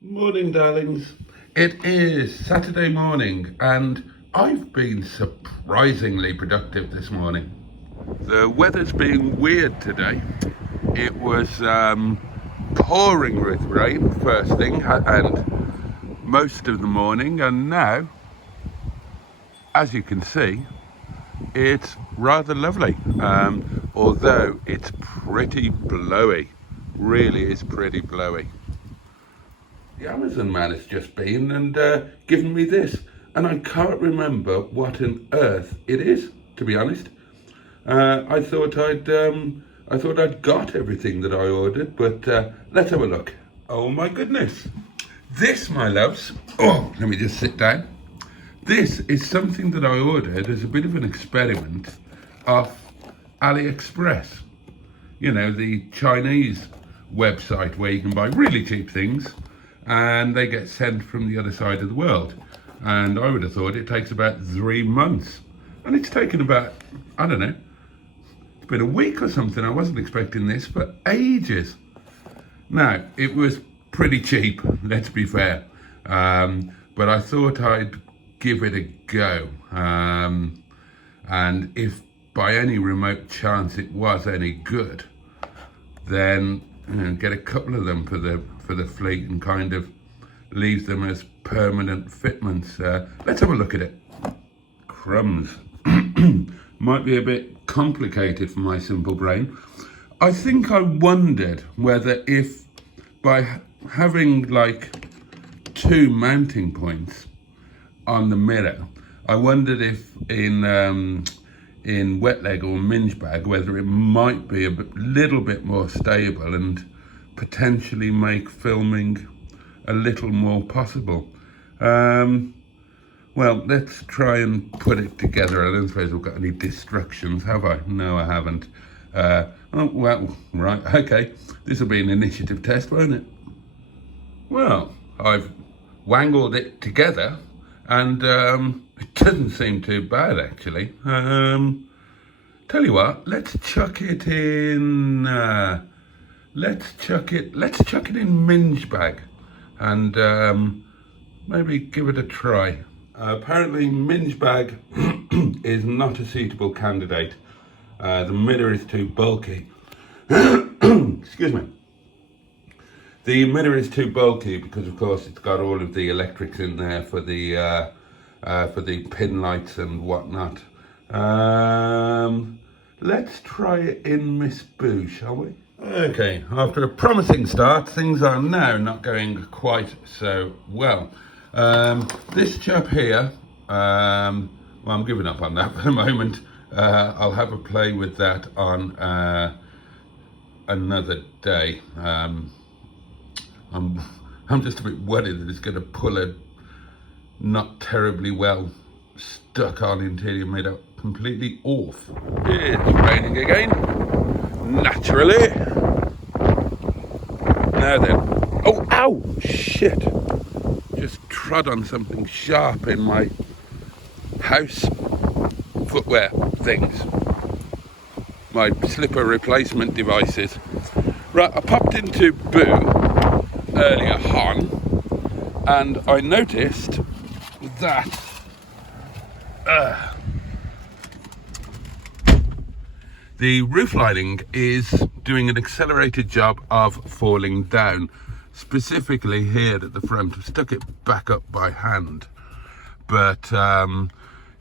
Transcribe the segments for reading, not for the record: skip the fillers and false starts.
Morning, darlings. It is Saturday morning and I've been surprisingly productive this morning. The weather's been weird today. It was pouring with rain first thing and most of the morning, and now, as you can see, it's rather lovely, although it's pretty blowy. Really is pretty blowy. The Amazon man has just been and given me this, and I can't remember what on earth it is, to be honest. I thought I'd got everything that I ordered, but let's have a look. Oh my goodness. This, my loves, oh, let me just sit down. This is something that I ordered as a bit of an experiment off AliExpress. You know, the Chinese website where you can buy really cheap things and they get sent from the other side of the world. And I would have thought it takes about 3 months. And it's taken about, I don't know, it's been a week or something. I wasn't expecting this for ages. Now, it was pretty cheap, let's be fair. But I thought I'd give it a go. And if by any remote chance it was any good, then get a couple of them for the fleet and kind of leave them as permanent fitments. Let's have a look at it. Crumbs. Might be a bit complicated for my simple brain. I think I wondered whether if by having like 2 mounting points on the mirror, I wondered if in Wetleg or Minge Bag, whether it might be a little bit more stable and potentially make filming a little more possible. Well, let's try and put it together. I don't suppose we've got any destructions, have I? No, I haven't. Oh, well, right, okay. This will be an initiative test, won't it? Well, I've wangled it together and it doesn't seem too bad, actually. Tell you what, let's chuck it in, let's chuck it in Minge Bag and maybe give it a try. Apparently Minge Bag is not a suitable candidate. The mirror is too bulky. Excuse me. The mirror is too bulky because, of course, it's got all of the electrics in there for the pin lights and whatnot. Let's try it in Miss Boo, shall we? Okay, after a promising start, things are now not going quite so well. This chap here, well, I'm giving up on that for the moment. I'll have a play with that on another day. I'm just a bit worried that it's going to pull a not terribly well stuck on interior made up completely off. It's raining again, naturally. Now then, oh, ow, shit. Just trod on something sharp in my house footwear things. My slipper replacement devices. Right, I popped into Boo earlier on and I noticed that the roof lining is doing an accelerated job of falling down. Specifically here at the front, I've stuck it back up by hand. But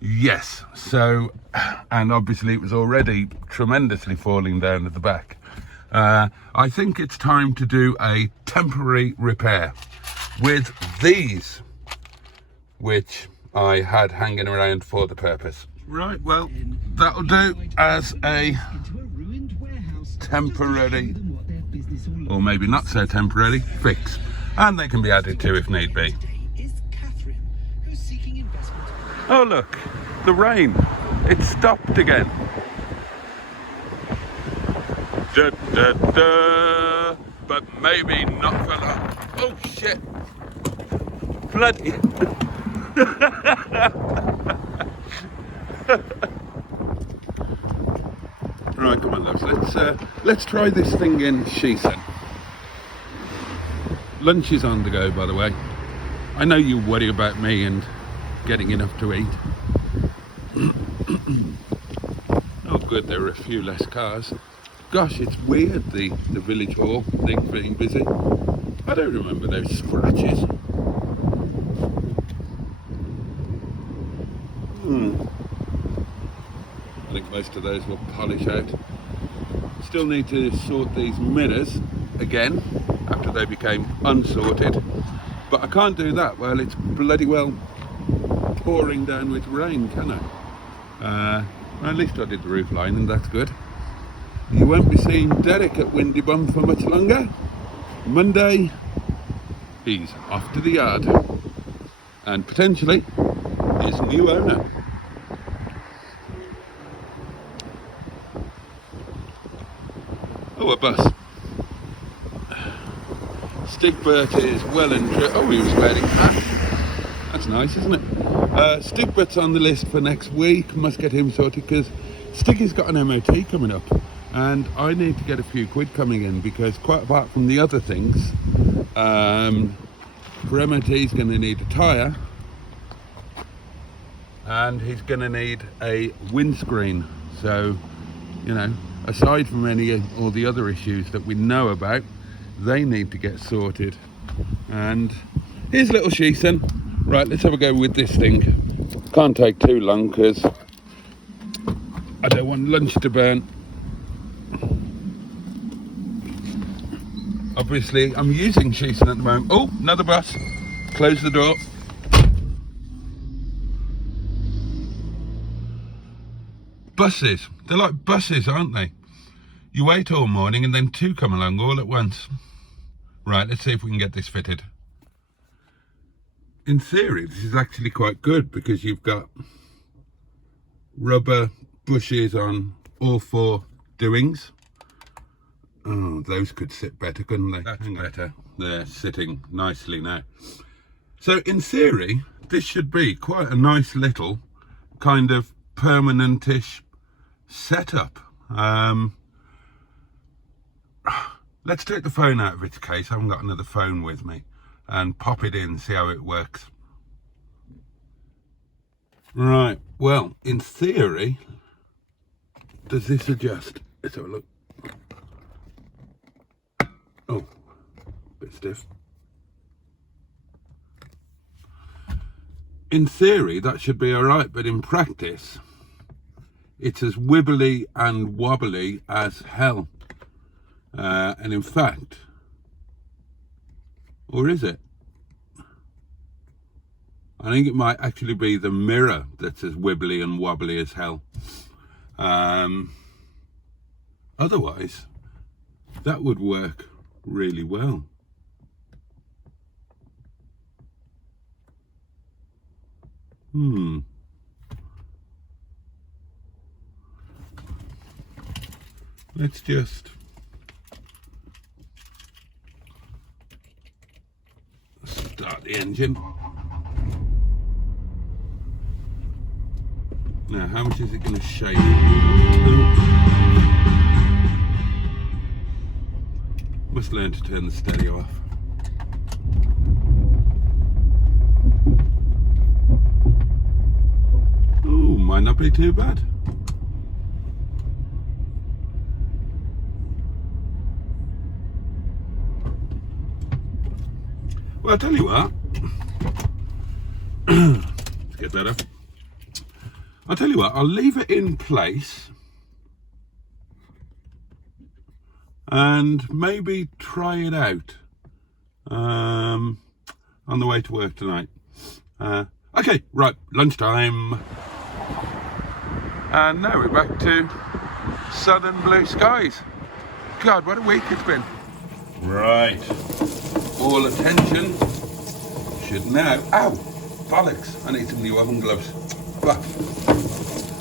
yes, so, and obviously it was already tremendously falling down at the back. I think it's time to do a temporary repair with these, which I had hanging around for the purpose. Right, well, that'll do as a temporary, or maybe not so temporary, fix. And they can be added to if need be. Oh look, the rain, it stopped again. Da, da, da, but maybe not for long. Oh shit, bloody. Right, come on, loves. Let's try this thing in Shison. lunch is on the go, by the way. I know you worry about me and getting enough to eat. Oh good, there are a few less cars. Gosh, it's weird, the village hall thing being busy. I don't remember those scratches. I think most of those will polish out. Still need to sort these mirrors again after they became unsorted, but I can't do that while it's bloody well pouring down with rain, can I? Well, at least I did the roof line, and that's good. You won't be seeing Derek at Windy Bum for much longer. Monday, he's off to the yard, and potentially his new owner. Oh, a bus. Stigbürt is well and truly. Oh, he was wearing a hat. That's nice, isn't it? Stigbürt's on the list for next week. Must get him sorted because Stiggy's got an MOT coming up, and I need to get a few quid coming in because, quite apart from the other things, for MOT he's going to need a tyre, and he's going to need a windscreen. So, you know, aside from all the other issues that we know about, they need to get sorted. And here's little Shison. Right, let's have a go with this thing. Can't take too long because I don't want lunch to burn. Obviously, I'm using Shison at the moment. Oh, another bus. Close the door. Buses. They're like buses, aren't they? You wait all morning and then two come along all at once. Right, let's see if we can get this fitted. In theory, this is actually quite good because you've got rubber bushes on all four doings. Oh, those could sit better, couldn't they? That's better. They're sitting nicely now. So in theory, this should be quite a nice little kind of permanent-ish setup. Let's take the phone out of its case. I haven't got another phone with me, and pop it in, see how it works. Right, well, in theory, does this adjust? Let's have a look. Oh, bit stiff. In theory, that should be all right, but in practice, it's as wibbly and wobbly as hell. And in fact, or is it? I think it might actually be the mirror that's as wibbly and wobbly as hell. Otherwise, that would work really well. Let's just start the engine. Now, how much is it going to shake? Must learn to turn the stereo off. Ooh, might not be too bad. Well, I'll tell you what. Let's get that up. I'll tell you what, I'll leave it in place and maybe try it out on the way to work tonight. Okay, right, lunchtime. And now we're back to sun and blue skies. God, what a week it's been. Right, all attention should now, ow, bollocks, I need some new oven gloves. But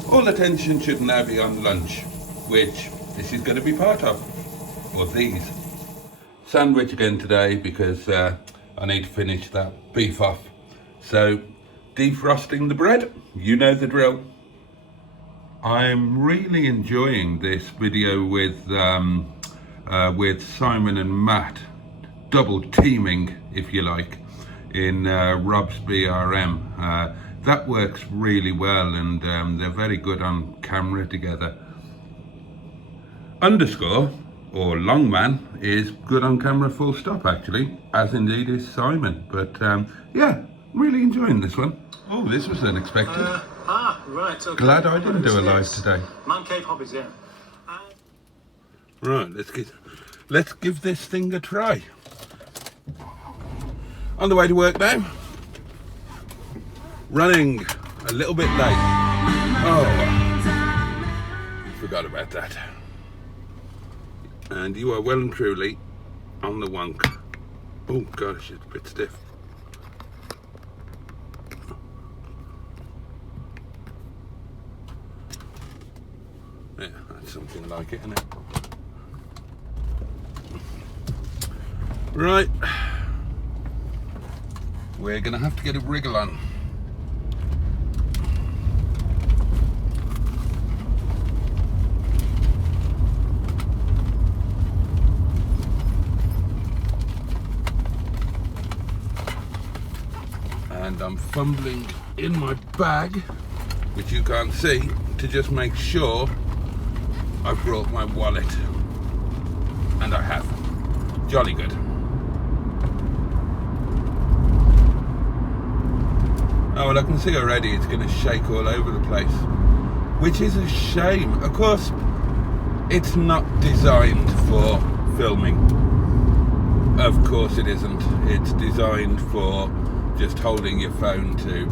all attention should now be on lunch, which this is going to be part of, or these. Sandwich again today because I need to finish that beef off. So, defrosting the bread, you know the drill. I'm really enjoying this video with Simon and Matt double teaming, if you like, in Rob's BRM. That works really well, and they're very good on camera together. Underscore, or Longman, is good on camera full stop actually, as indeed is Simon. But yeah, really enjoying this one. Oh, this was unexpected. Right, okay. Glad I didn't do a live today. Man cave hobbies, yeah. Right, let's give this thing a try. On the way to work now. Running a little bit late. Oh, forgot about that. And you are well and truly on the wonk. Oh gosh, it's a bit stiff. Yeah, that's something like it, isn't it? Right. We're gonna have to get a wriggle on. And I'm fumbling in my bag, which you can't see, to just make sure I've brought my wallet. And I have. Jolly good. Oh, well, I can see already it's going to shake all over the place, which is a shame. Of course, it's not designed for filming. Of course it isn't. It's designed for just holding your phone to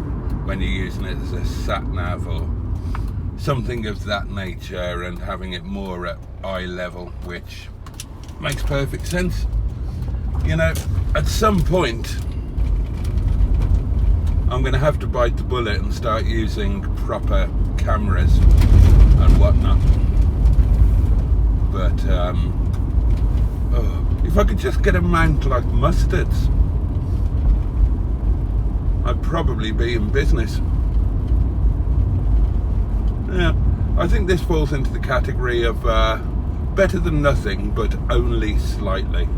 when you're using it as a sat-nav or something of that nature, and having it more at eye level, which makes perfect sense. You know, at some point I'm going to have to bite the bullet and start using proper cameras and whatnot. But if I could just get a mount like Mustard's, I'd probably be in business. Yeah, I think this falls into the category of better than nothing, but only slightly.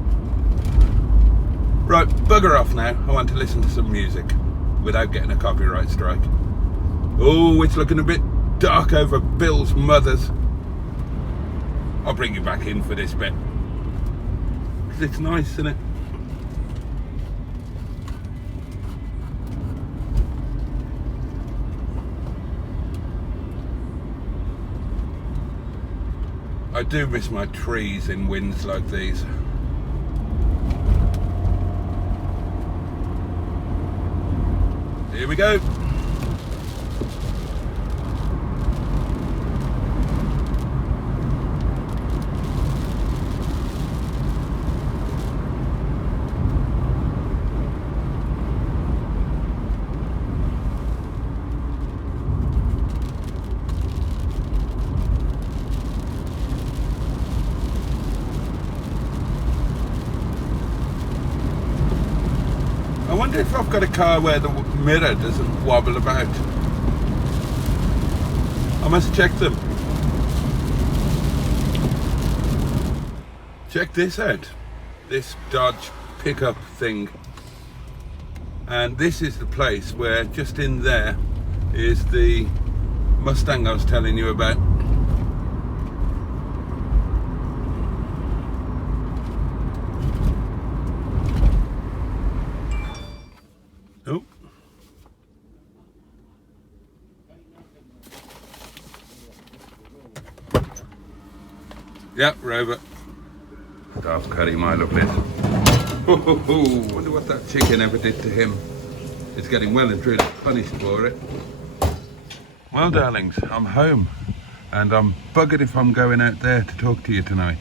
Right, bugger off now. I want to listen to some music without getting a copyright strike. Oh, it's looking a bit dark over Bill's mother's. I'll bring you back in for this bit, because it's nice, isn't it? I do miss my trees in winds like these. Here we go. I wonder if I've got a car where the mirror doesn't wobble about. I must check them. Check this out. This Dodge pickup thing. And this is the place where, just in there, is the Mustang I was telling you about. Oh. Yeah, Rover. Staff curry mile up this. Wonder what that chicken ever did to him. It's getting well and truly punished for it. Well, darlings, I'm home, and I'm buggered if I'm going out there to talk to you tonight.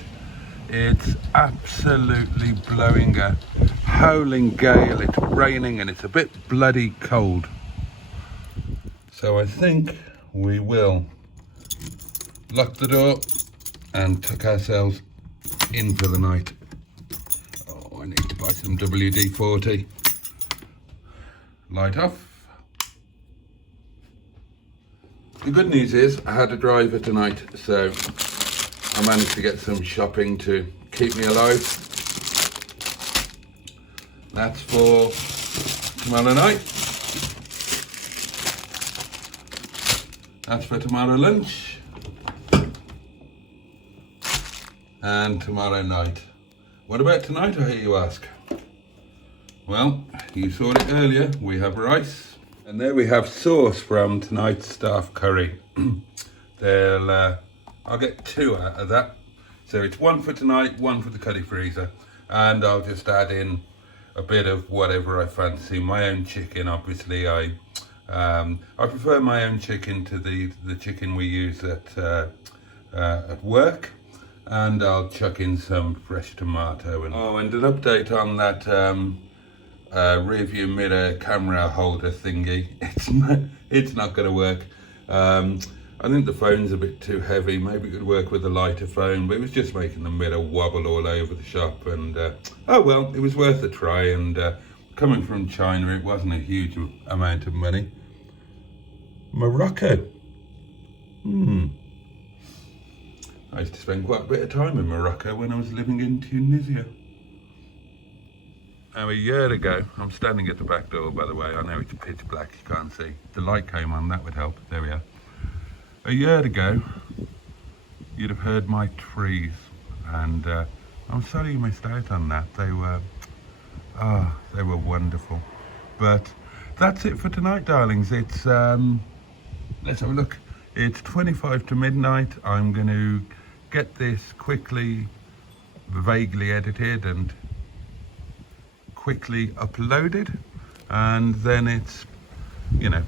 It's absolutely blowing a howling gale, it's raining, and it's a bit bloody cold. So I think we will lock the door and tuck ourselves in for the night. Oh, I need to buy some WD-40. Light off. The good news is I had a driver tonight, so I managed to get some shopping to keep me alive. That's for tomorrow night. That's for tomorrow lunch. And tomorrow night. What about tonight, I hear you ask? Well, you saw it earlier. We have rice. And there we have sauce from tonight's staff curry. I'll get 2 out of that. So it's 1 for tonight, 1 for the curry freezer. And I'll just add in a bit of whatever I fancy. My own chicken, obviously. I prefer my own chicken to the chicken we use at work. And I'll chuck in some fresh tomato. And an update on that rear view mirror camera holder thingy. It's not going to work. I think the phone's a bit too heavy. Maybe it could work with a lighter phone, but it was just making the mirror wobble all over the shop. And oh well, it was worth a try. And coming from China, it wasn't a huge amount of money. Morocco. I used to spend quite a bit of time in Morocco when I was living in Tunisia. Now, a year ago, I'm standing at the back door, by the way. I know it's pitch black, you can't see. If the light came on, that would help. There we are. A year ago, you'd have heard my trees, and I'm sorry you missed out on that. They were wonderful. But that's it for tonight, darlings. It's let's have a look. It's 25 to midnight. I'm going to get this quickly, vaguely edited and quickly uploaded, and then it's, you know,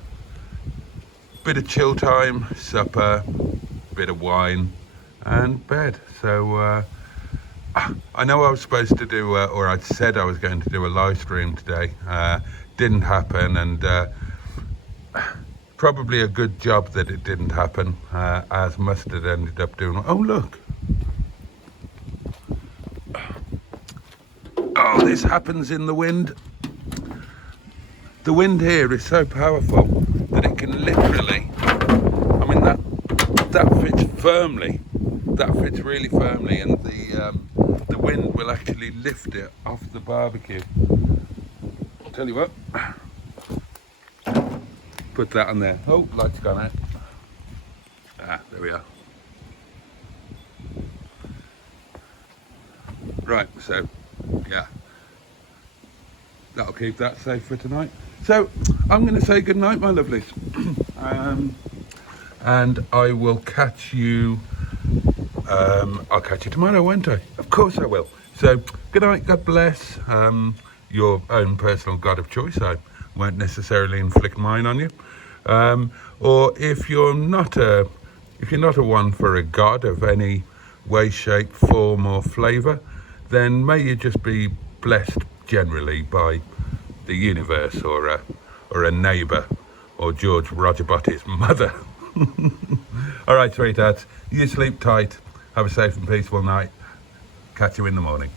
bit of chill time, supper, bit of wine, and bed. So I know I was supposed to do, or I said I was going to do a live stream today. Didn't happen, and probably a good job that it didn't happen, as Mustard ended up doing. Oh look! Oh, this happens in the wind. The wind here is so powerful that it can literally, I mean, that fits firmly. That fits really firmly, and the wind will actually lift it off the barbecue. I'll tell you what. Put that on there. Oh, light's gone out. Ah, there we are. Right, so, yeah. That'll keep that safe for tonight. So, I'm going to say good night, my lovelies. And I will catch you, I'll catch you tomorrow, won't I? Of course I will. So, good night, God bless. Your own personal God of choice. I won't necessarily inflict mine on you. Or if you're not a one for a god of any way, shape, form or flavour, then may you just be blessed generally by the universe, or a neighbour, or George Roger Boaty's mother. All right, sweethearts, you sleep tight. Have a safe and peaceful night. Catch you in the morning.